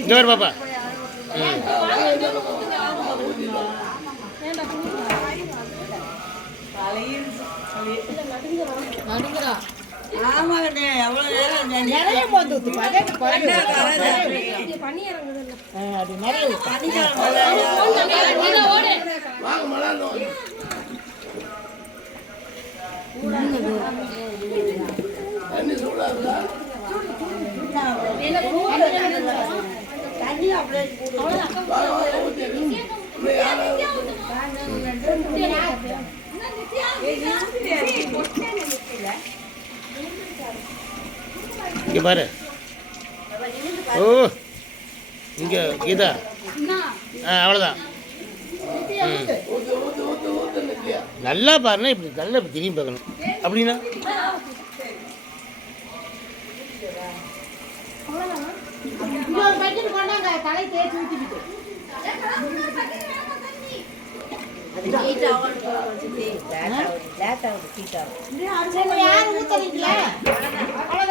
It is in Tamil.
இங்கே வர பாப்பா. இங்கே பாரு. ஓ இங்கே கீதா. அவ்வளோதான். நல்லா பாருன்னா இப்படி நல்லா இப்படி திரும்பி பார்க்கணும். அப்படின்னா யாரும்